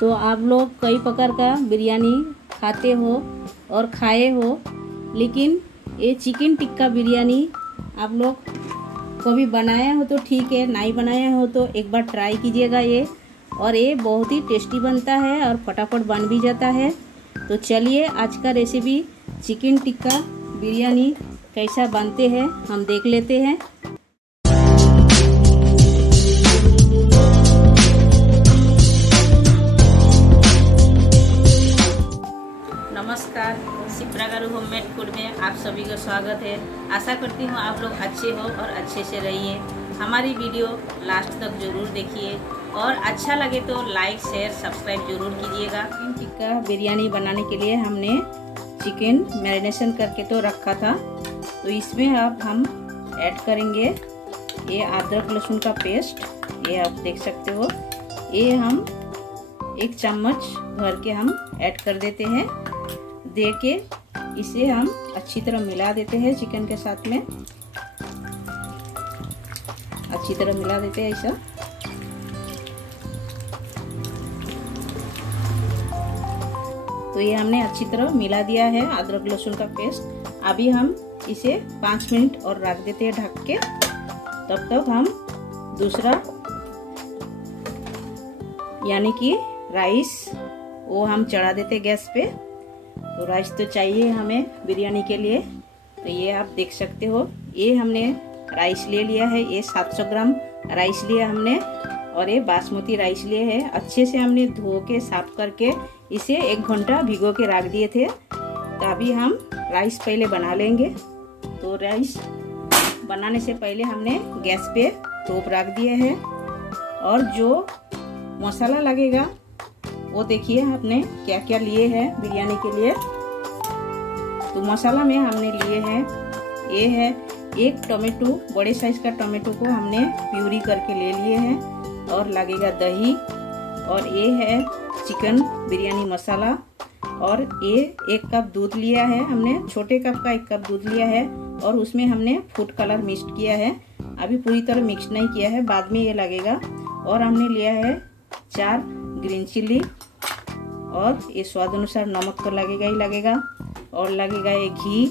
तो आप लोग कई प्रकार का बिरयानी खाते हो और खाए हो, लेकिन ये चिकन टिक्का बिरयानी आप लोग कभी बनाया हो तो ठीक है, नहीं बनाया हो तो एक बार ट्राई कीजिएगा ये। और ये बहुत ही टेस्टी बनता है और फटाफट बन भी जाता है। तो चलिए आज का रेसिपी चिकन टिक्का बिरयानी कैसा बनते हैं हम देख लेते हैं। नमस्कार, शिप्रा गारू होममेड फूड में आप सभी का स्वागत है। आशा करती हूँ आप लोग अच्छे हो और अच्छे से रहिए। हमारी वीडियो लास्ट तक जरूर देखिए और अच्छा लगे तो लाइक शेयर सब्सक्राइब जरूर कीजिएगा। चिकन टिक्का बिरयानी बनाने के लिए हमने चिकन मैरिनेशन करके तो रखा था, तो इसमें अब हम ऐड करेंगे ये अदरक लहसुन का पेस्ट। ये आप देख सकते हो, ये हम 1 चम्मच भर के हम ऐड कर देते हैं। दे के इसे हम अच्छी तरह मिला देते हैं चिकन के साथ में, अच्छी तरह मिला देते हैं ऐसा। तो ये हमने अच्छी तरह मिला दिया है अदरक लहसुन का पेस्ट। अभी हम इसे 5 मिनट और रख देते हैं ढक के। तब तक हम दूसरा यानी कि राइस वो हम चढ़ा देते गैस पे। तो राइस तो चाहिए हमें बिरयानी के लिए, तो ये आप देख सकते हो, ये हमने राइस ले लिया है। ये 700 ग्राम राइस लिया हमने और ये बासमती राइस लिए है। अच्छे से हमने धो के साफ करके इसे 1 घंटा भिगो के रख दिए थे। तो अभी हम राइस पहले बना लेंगे। तो राइस बनाने से पहले हमने गैस पे टोप रख दिए है और जो मसाला लगेगा वो देखिए आपने क्या क्या लिए हैं बिरयानी के लिए। तो मसाला में हमने लिए हैं, ये है 1 टमाटो, बड़े साइज का टमाटो को हमने प्यूरी करके ले लिए हैं। और लगेगा दही, और ये है चिकन बिरयानी मसाला, और ये 1 कप दूध लिया है हमने, छोटे कप का 1 कप दूध लिया है। और उसमें हमने फूड कलर मिक्स किया है, अभी पूरी तरह मिक्स नहीं किया है, बाद में ये लगेगा। और हमने लिया है 4 ग्रीन चिल्ली, और ये स्वाद अनुसार नमक तो लगेगा ही लगेगा, और लगेगा ये घी,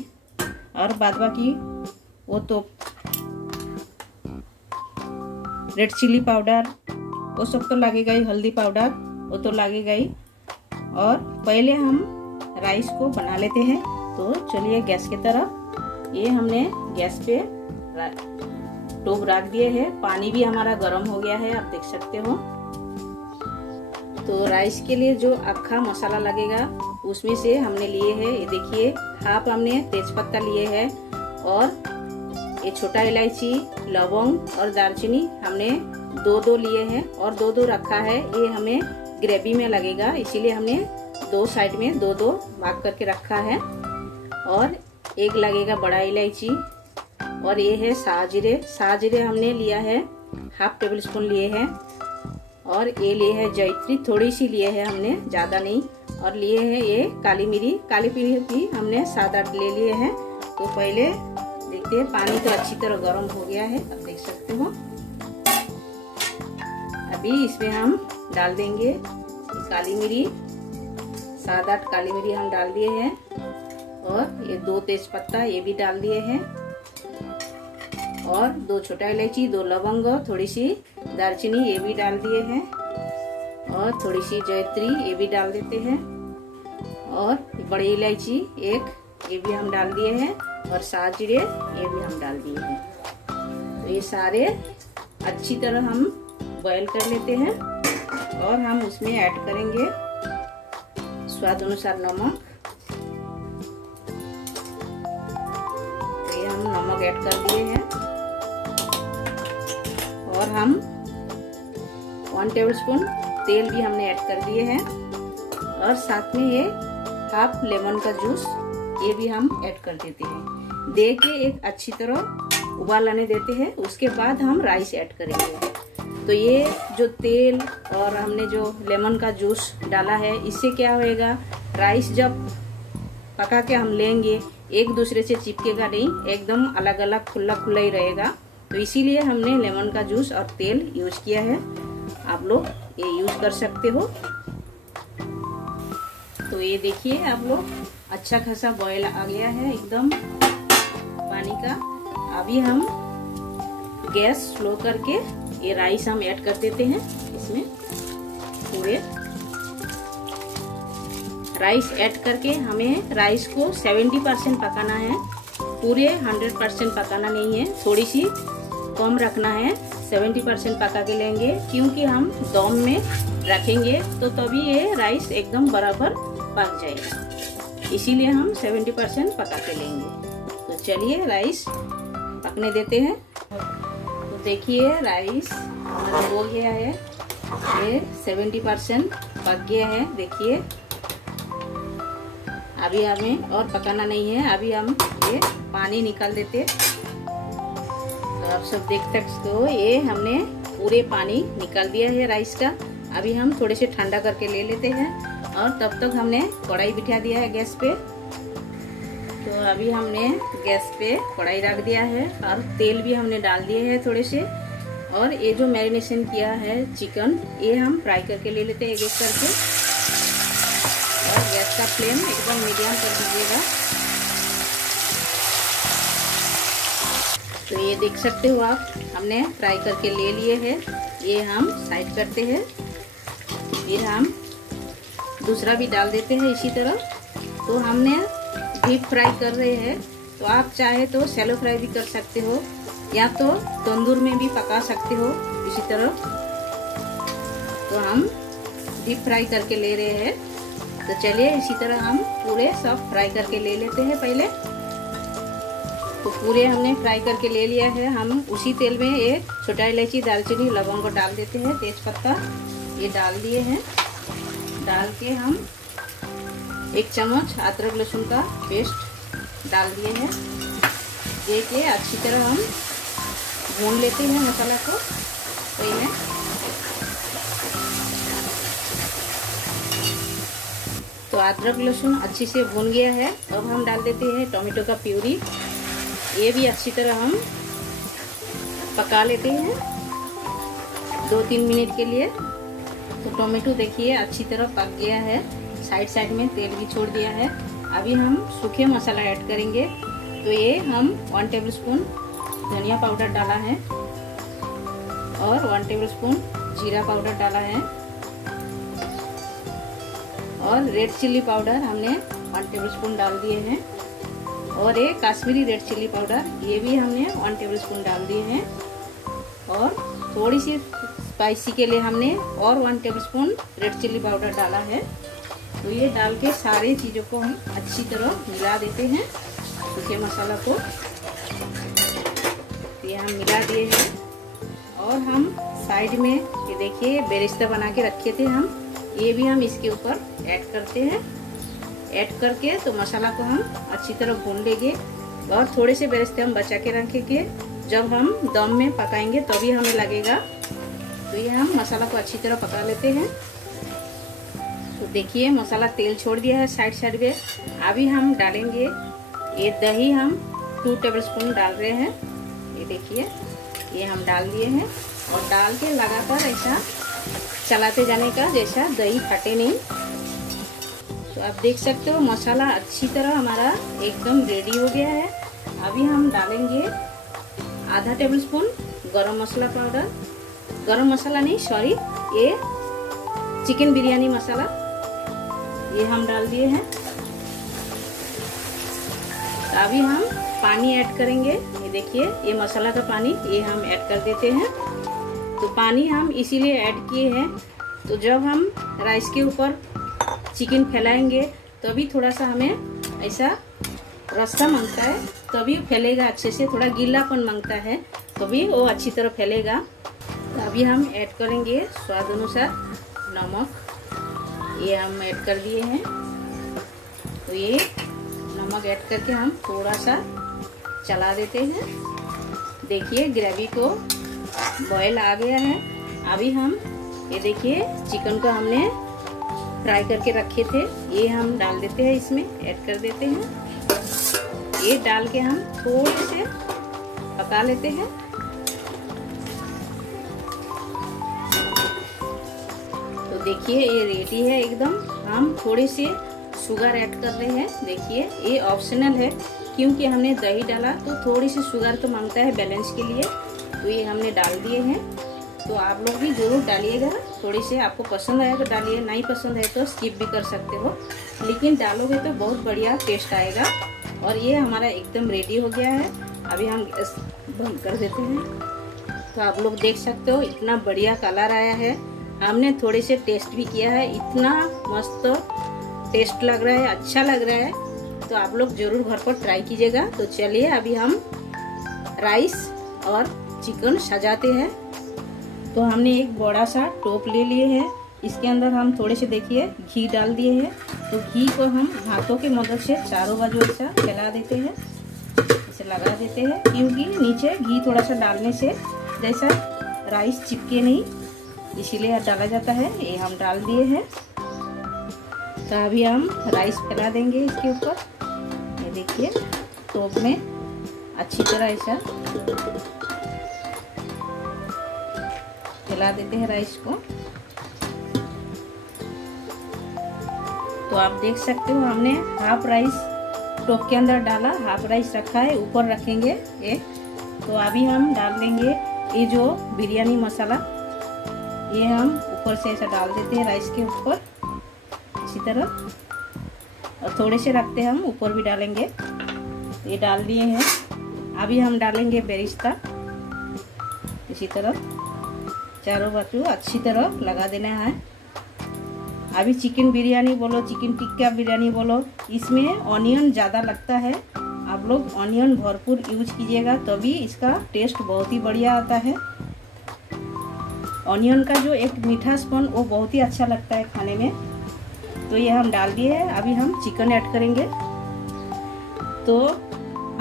और बाद बाकी वो तो रेड चिल्ली पाउडर वो सब तो लगेगा ही, हल्दी पाउडर वो तो लगेगा ही। और पहले हम राइस को बना लेते हैं। तो चलिए गैस की तरफ, ये हमने गैस पे टोप रख दिए है। पानी भी हमारा गर्म हो गया है, आप देख सकते हो। तो राइस के लिए जो अक्खा मसाला लगेगा उसमें से हमने लिए है, ये देखिए, हाफ हमने तेजपत्ता लिए है, और ये छोटा इलायची, लवंग और दालचीनी हमने 2-2 लिए हैं, और 2-2 रखा है। ये हमें ग्रेवी में लगेगा, इसीलिए हमने 2 साइड में 2-2 भाग करके रखा है। और 1 लगेगा बड़ा इलायची, और ये है साजीरे। साजीरे हमने लिया है हाफ टेबल स्पून लिए हैं। और ये लिए है जैत्री, थोड़ी सी लिए है हमने, ज्यादा नहीं। और लिए है ये काली मिरी, काली मिरी भी हमने 7-8 ले लिए हैं। तो पहले देखते हैं, पानी तो अच्छी तरह गर्म हो गया है, आप देख सकते हो। अभी इसमें हम डाल देंगे काली मिरी, 7-8 काली मिरी हम डाल दिए हैं, और ये 2 तेजपत्ता ये भी डाल दिए हैं, और 2 छोटा इलायची, 2 लवंग, थोड़ी सी दालचीनी ये भी डाल दिए हैं, और थोड़ी सी जैत्री ये भी डाल देते हैं, और बड़ी इलायची 1 ये भी हम डाल दिए हैं, और साजीरे ये भी हम डाल दिए हैं। तो ये सारे अच्छी तरह हम बॉयल कर लेते हैं, और हम उसमें ऐड करेंगे स्वाद अनुसार नमक। तो ये हम नमक ऐड कर दिए हैं, और हम 1 टेबलस्पून तेल भी हमने ऐड कर दिए हैं, और साथ में ये हाफ लेमन का जूस ये भी हम ऐड कर देते हैं। दे के एक अच्छी तरह उबाल आने देते हैं, उसके बाद हम राइस ऐड करेंगे। तो ये जो तेल और हमने जो लेमन का जूस डाला है, इससे क्या होएगा, राइस जब पका के हम लेंगे एक दूसरे से चिपकेगा नहीं, एकदम अलग अलग खुला खुला ही रहेगा। तो इसीलिए हमने लेमन का जूस और तेल यूज किया है, आप लोग ये यूज कर सकते हो। तो ये देखिए आप लोग, अच्छा खासा बॉयल आ गया है एकदम पानी का। अभी हम गैस स्लो करके ये राइस हम ऐड कर देते हैं इसमें। पूरे राइस ऐड करके हमें राइस को 70% पकाना है, पूरे 100% पकाना नहीं है, थोड़ी सी कम रखना है। 70% पका के लेंगे, क्योंकि हम दम में रखेंगे तो तभी ये राइस एकदम बराबर पक जाएगा, इसीलिए हम 70% पका के लेंगे। तो चलिए राइस पकने देते हैं। तो देखिए राइस हो गया है, ये 70% पक गया है। देखिए अभी हमें और पकाना नहीं है, अभी हम ये पानी निकाल देते। तो आप सब देख सकते हो, ये हमने पूरे पानी निकाल दिया है राइस का। अभी हम थोड़े से ठंडा करके ले लेते हैं, और तब तक हमने कढ़ाई बिठा दिया है गैस पे। तो अभी हमने गैस पे कढ़ाई रख दिया है, और तेल भी हमने डाल दिए हैं थोड़े से। और ये जो मैरिनेशन किया है चिकन, ये हम फ्राई करके ले लेते हैं एक एक करके। और गैस का फ्लेम एकदम मीडियम कर दीजिएगा। तो ये देख सकते हो आप, हमने फ्राई करके ले लिए हैं। ये हम साइड करते हैं, फिर हम दूसरा भी डाल देते हैं इसी तरह। तो हमने डीप फ्राई कर रहे हैं, तो आप चाहे तो शैलो फ्राई भी कर सकते हो, या तो तंदूर में भी पका सकते हो इसी तरह। तो हम डीप फ्राई करके ले रहे हैं। तो चलिए इसी तरह हम पूरे सब फ्राई करके ले लेते हैं पहले। तो पूरे हमने फ्राई करके ले लिया है। हम उसी तेल में ये छोटा इलायची, दालचीनी, लौंग को डाल देते हैं, तेजपत्ता ये डाल दिए हैं। डाल के हम 1 चम्मच अदरक लहसुन का पेस्ट डाल दिए हैं। दे के अच्छी तरह हम भून लेते हैं मसाला को पहले। तो अदरक लहसुन अच्छी से भून गया है। अब हम डाल देते हैं टोमेटो का प्यूरी। ये भी अच्छी तरह हम पका लेते हैं 2-3 मिनट के लिए। तो टोमेटो देखिए अच्छी तरह पक गया है, साइड साइड में तेल भी छोड़ दिया है। अभी हम सूखे मसाला ऐड करेंगे। तो ये हम 1 टेबलस्पून धनिया पाउडर डाला है, और 1 टेबलस्पून जीरा पाउडर डाला है, और रेड चिल्ली पाउडर हमने 1 टेबलस्पून डाल दिए हैं, और ये काश्मीरी रेड चिल्ली पाउडर ये भी हमने 1 टेबलस्पून डाल दिए हैं। और थोड़ी सी स्पाइसी के लिए हमने और 1 टेबलस्पून रेड चिल्ली पाउडर डाला है। तो ये डाल के सारे चीज़ों को हम अच्छी तरह मिला देते हैं, सूखे मसाला को। तो ये हम मिला दिए हैं। और हम साइड में ये देखिए बेरिस्ता बना के रखे थे हम, ये भी हम इसके ऊपर ऐड करते हैं। ऐड करके तो मसाला को हम अच्छी तरह भून लेंगे, और थोड़े से बेरिस्ते हम बचा के रखेंगे, जब हम दम में पकाएंगे तभी हमें लगेगा। तो ये हम मसाला को अच्छी तरह पका लेते हैं। तो देखिए मसाला तेल छोड़ दिया है साइड साइड में। अभी हम डालेंगे ये दही, हम 2 टेबलस्पून डाल रहे हैं। ये देखिए ये हम डाल दिए हैं, और डाल के लगातार ऐसा चलाते जाने का, जैसा दही फटे नहीं। तो आप देख सकते हो मसाला अच्छी तरह हमारा एकदम रेडी हो गया है। अभी हम डालेंगे आधा टेबलस्पून गरम मसाला पाउडर, गरम मसाला नहीं सॉरी, ये चिकन बिरयानी मसाला, ये हम डाल दिए हैं। तो अभी हम पानी ऐड करेंगे। ये देखिए ये मसाला का पानी ये हम ऐड कर देते हैं। तो पानी हम इसीलिए ऐड किए हैं, तो जब हम राइस के ऊपर चिकन फैलाएंगे तभी थोड़ा सा हमें ऐसा रास्ता मांगता है, तभी फैलेगा अच्छे से। थोड़ा गीलापन मांगता है तभी वो अच्छी तरह फैलेगा। तो अभी हम ऐड करेंगे स्वाद अनुसार नमक, ये हम ऐड कर दिए हैं। तो ये नमक ऐड करके हम थोड़ा सा चला देते हैं। देखिए ग्रेवी को बॉयल आ गया है। अभी हम ये देखिए चिकन को हमने फ्राई करके रखे थे, ये हम डाल देते हैं, इसमें ऐड कर देते हैं। ये डाल के हम थोड़े से पका लेते हैं। तो देखिए ये रेडी है एकदम। हम थोड़ी सी शुगर ऐड कर रहे हैं। देखिए ये ऑप्शनल है, क्योंकि हमने दही डाला तो थोड़ी सी शुगर तो मांगता है बैलेंस के लिए, तो ये हमने डाल दिए हैं। तो आप लोग भी ज़रूर डालिएगा, थोड़ी से आपको पसंद आए तो डालिए, नहीं पसंद है तो स्किप भी कर सकते हो, लेकिन डालोगे तो बहुत बढ़िया टेस्ट आएगा। और ये हमारा एकदम रेडी हो गया है। अभी हम गैस बंद कर देते हैं। तो आप लोग देख सकते हो इतना बढ़िया कलर आया है। हमने थोड़े से टेस्ट भी किया है, इतना मस्त टेस्ट लग रहा है, अच्छा लग रहा है। तो आप लोग ज़रूर घर पर ट्राई कीजिएगा। तो चलिए अभी हम राइस और चिकन सजाते हैं। तो हमने एक बड़ा सा टोप ले लिए है, इसके अंदर हम थोड़े से देखिए घी डाल दिए हैं। तो घी को हम हाथों की मदद से चारों बाजू ऐसा फैला देते हैं, इसे लगा देते हैं, क्योंकि नीचे घी थोड़ा सा डालने से जैसा राइस चिपके नहीं, इसीलिए डाला जाता है। ये हम डाल दिए हैं। तो अभी हम राइस फैला देंगे इसके ऊपर। ये देखिए टोप में अच्छी तरह ऐसा फैला देते हैं राइस को। तो आप देख सकते हो हमने हाफ राइस टोप के अंदर डाला, हाफ राइस रखा है, ऊपर रखेंगे एक। तो अभी हम डाल देंगे ये जो बिरयानी मसाला, ये हम ऊपर से ऐसा डाल देते हैं राइस के ऊपर इसी तरह, और थोड़े से रखते हैं हम ऊपर भी डालेंगे। ये डाल दिए हैं। अभी हम डालेंगे बेरिस्ता, इसी तरह चारों बाजू अच्छी तरह लगा देना है। अभी चिकन बिरयानी बोलो, चिकन टिक्का बिरयानी बोलो, इसमें ऑनियन ज़्यादा लगता है। आप लोग ऑनियन भरपूर यूज कीजिएगा, तभी इसका टेस्ट बहुत ही बढ़िया आता है। ऑनियन का जो एक मीठापन वो बहुत ही अच्छा लगता है खाने में। तो ये हम डाल दिए हैं। अभी हम चिकन ऐड करेंगे। तो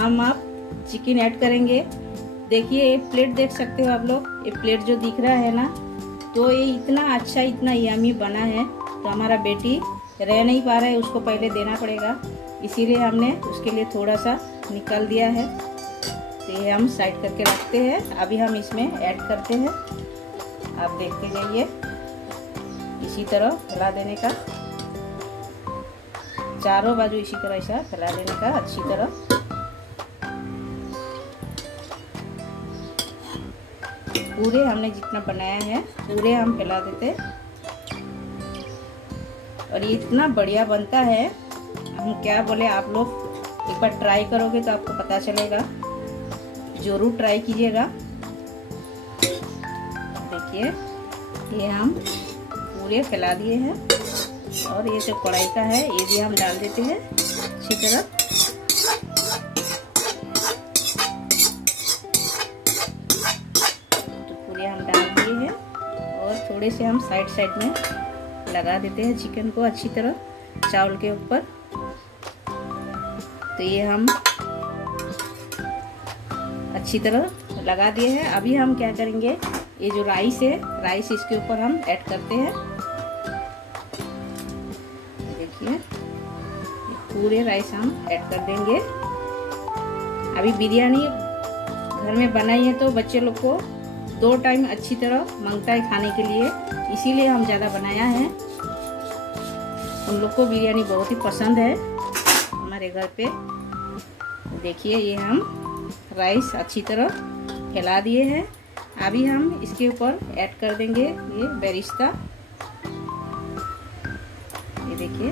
हम आप चिकन ऐड करेंगे। देखिए ये प्लेट देख सकते हो आप लोग, ये प्लेट जो दिख रहा है ना, तो ये इतना अच्छा इतना यमी बना है। तो हमारा बेटी रह नहीं पा रहा है, उसको पहले देना पड़ेगा, इसीलिए हमने उसके लिए थोड़ा सा निकाल दिया है। तो ये हम साइड करके रखते हैं। अभी हम इसमें ऐड करते हैं, आप देखते जाइए। इसी तरह फैला देने का, चारों बाजू इसी तरह ऐसा फैला देने का अच्छी तरह। पूरे हमने जितना बनाया है पूरे हम फैला देते, और ये इतना बढ़िया बनता है, हम क्या बोले, आप लोग एक बार ट्राई करोगे तो आपको पता चलेगा, जरूर ट्राई कीजिएगा। देखिए ये हम पूरे फैला दिए हैं, और ये जो कढ़ाई का है ये भी हम डाल देते हैं अच्छी तरह। तो पूरे हम डाल दिए हैं, और थोड़े से हम साइड में लगा देते हैं चिकन को अच्छी तरह चावल के ऊपर। तो ये हम अच्छी तरह लगा दिए हैं। अभी हम क्या करेंगे, ये जो राइस है, राइस इसके ऊपर हम ऐड करते हैं। देखिए पूरे राइस हम ऐड कर देंगे। अभी बिरयानी घर में बनाई है तो बच्चे लोग को 2 टाइम अच्छी तरह मांगता है खाने के लिए, इसीलिए हम ज़्यादा बनाया है। उन लोग को बिरयानी बहुत ही पसंद है हमारे घर पे। देखिए ये हम राइस अच्छी तरह फैला दिए हैं। अभी हम इसके ऊपर ऐड कर देंगे ये बेरिस्ता। ये देखिए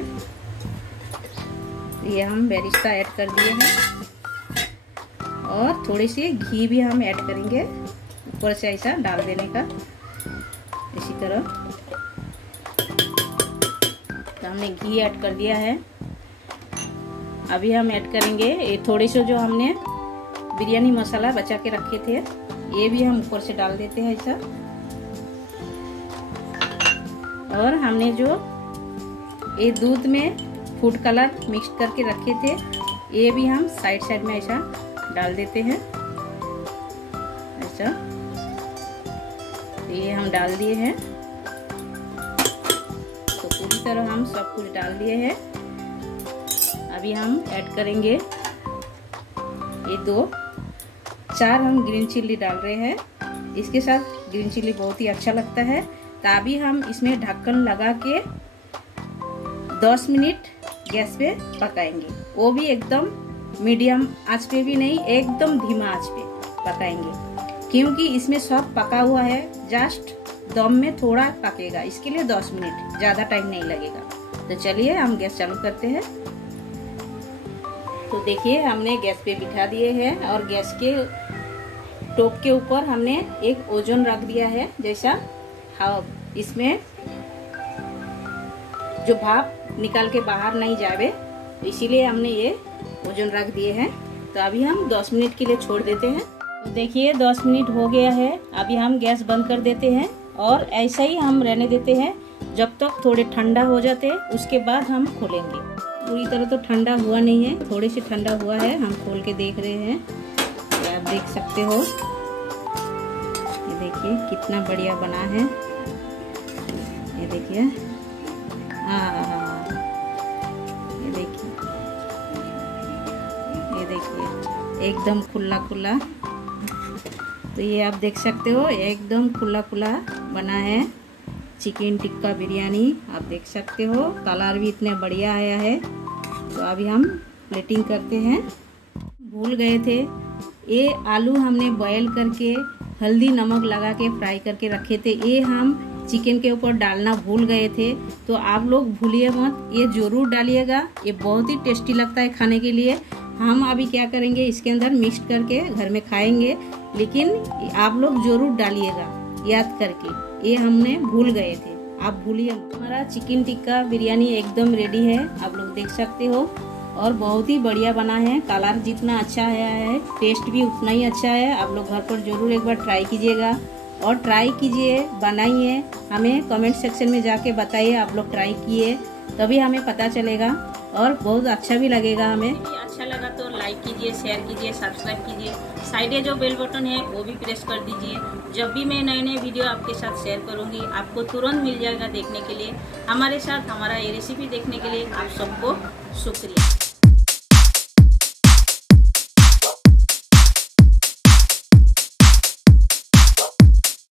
ये हम बेरिस्ता ऐड कर दिए हैं, और थोड़ी सी घी भी हम ऐड करेंगे ऊपर से ऐसा डाल देने का इसी तरह। तो हमने घी ऐड कर दिया है। अभी हम ऐड करेंगे ये थोड़े से जो हमने बिरयानी मसाला बचा के रखे थे, ये भी हम ऊपर से डाल देते हैं ऐसा। और हमने जो ये दूध में फूड कलर मिक्स करके रखे थे, ये भी हम साइड में ऐसा डाल देते हैं ऐसा। ये हम डाल दिए हैं। तो पूरी तरह हम सब कुछ डाल दिए हैं। अभी हम ऐड करेंगे ये 4 हम ग्रीन चिल्ली डाल रहे हैं। इसके साथ ग्रीन चिल्ली बहुत ही अच्छा लगता है। तो अभी हम इसमें ढक्कन लगा के 10 मिनट गैस पे पकाएंगे, वो भी एकदम मीडियम आंच पे भी नहीं, एकदम धीमा आंच पे पकाएंगे, क्योंकि इसमें सब पका हुआ है। जस्ट दम में थोड़ा पकेगा, इसके लिए 10 मिनट, ज़्यादा टाइम नहीं लगेगा। तो चलिए हम गैस चालू करते हैं। तो देखिए हमने गैस पे बिठा दिए हैं और गैस के टॉप के ऊपर हमने एक ओजोन रख दिया है, जैसा इसमें जो भाप निकाल के बाहर नहीं जावे, तो इसीलिए हमने ये ओजोन रख दिए हैं। तो अभी हम 10 मिनट के लिए छोड़ देते हैं। तो देखिए 10 मिनट हो गया है, अभी हम गैस बंद कर देते हैं और ऐसा ही हम रहने देते हैं जब तक थोड़े ठंडा हो जाते हैं, उसके बाद हम खोलेंगे। पूरी तरह तो ठंडा हुआ नहीं है, थोड़े से ठंडा हुआ है, हम खोल के देख रहे हैं। तो आप देख सकते हो, ये देखिए कितना बढ़िया बना है, ये देखिए, ये देखिए एकदम खुला खुला। तो ये आप देख सकते हो एकदम खुला खुला बना है चिकन टिक्का बिरयानी। आप देख सकते हो कलर भी इतने बढ़िया आया है। तो अभी हम प्लेटिंग करते हैं। भूल गए थे, ये आलू हमने बॉयल करके हल्दी नमक लगा के फ्राई करके रखे थे, ये हम चिकन के ऊपर डालना भूल गए थे। तो आप लोग भूलिए मत, ये ज़रूर डालिएगा, ये बहुत ही टेस्टी लगता है खाने के लिए। हम अभी क्या करेंगे, इसके अंदर मिक्स करके घर में खाएंगे, लेकिन आप लोग ज़रूर डालिएगा याद करके, ये हमने भूल गए थे, आप भूलिए। हमारा चिकन टिक्का बिरयानी एकदम रेडी है, आप लोग देख सकते हो, और बहुत ही बढ़िया बना है। कलर जितना अच्छा आया है, टेस्ट भी उतना ही अच्छा है। आप लोग घर पर ज़रूर एक बार ट्राई कीजिएगा और ट्राई कीजिए, बनाइए, हमें कमेंट सेक्शन में जाके बताइए आप लोग ट्राई किए, तभी हमें पता चलेगा और बहुत अच्छा भी लगेगा हमें। अच्छा लगा तो लाइक कीजिए, शेयर कीजिए, सब्सक्राइब कीजिए, साइड जो बेल बटन है वो भी प्रेस कर दीजिए। जब भी मैं नए नए वीडियो आपके साथ शेयर करूंगी, आपको तुरंत मिल जाएगा देखने के लिए। हमारे साथ हमारा ये रेसिपी देखने के लिए आप सबको शुक्रिया।